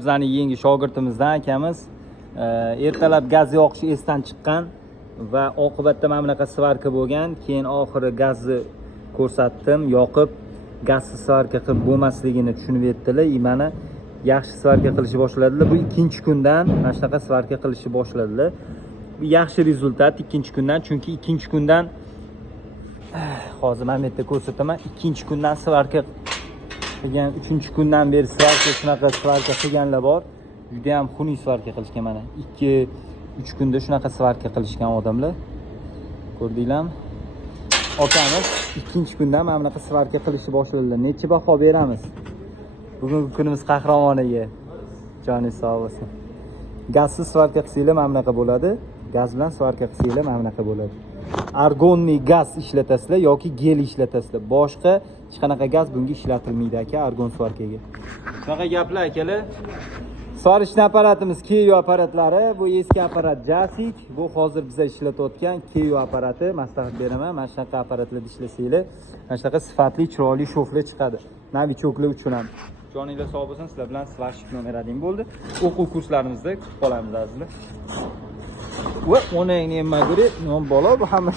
Bizning yangi shogirdimizdan akamiz ertalab gaz yoqishi esdan chiqqan va oqibatda mana bunaqa svarka bo'lgan. Keyin oxiri gazni ko'rsatdim, yoqib gazsiz svarka qilib bo'lmasligini tushunib yetdilar. Mana yaxshi svarka qilishni boshladilar. Bu ikkinchi kundan mana shunaqa svarka qilishni boshladilar. Bu yaxshi rezultat ikkinchi kundan, chunki ikkinchi kundan hozir mana bu yerda ko'rsataman. Ikkinchi kundan svarka qilgan, uchinchi kundan beri shunaqa svarka qilganlar bor. Juda ham xunuk svarka qilishgan mana. 2-3 kunda shunaqa svarka qilishgan odamlar. Ko'rdinglarmi? Otamiz ikkinchi kundan mana bunaqa svarka qilishni boshladilar. Necha baho beramiz? Bugungi kunimiz qahramoniga. Joningiz sog' bo'lsin. Gazsiz svarka qilsanglar mana bunaqa bo'ladi. Gaz bilan svarka qilsanglar mana bunaqa bo'ladi. Argonli gaz ishlatasizlar yoki gel ishlatasizlar. Boshqa hech qanaqa gaz bunga ishlatilmaydi aka, argon svarkaga. Shunaqa gaplar akalar. Svarishni aparatimiz Keyo apparatlari. Bu eski apparat Jasik. Bu hozir bizlar ishlatayotgan Keyo apparati. Maslahat beraman. Mana shunaqa apparatlarda ishlasanglar, mana shunaqa sifatli, chiroyli shoflar chiqadi. Novichoklar uchun ham. Joninglar sog' bo'lsin. Sizlar bilan svarishlik nomeradim bo'ldi. O'quv kurslarimizda kutib qolamiz azizlar. Va ona nima ko'rib, non bola bu hamma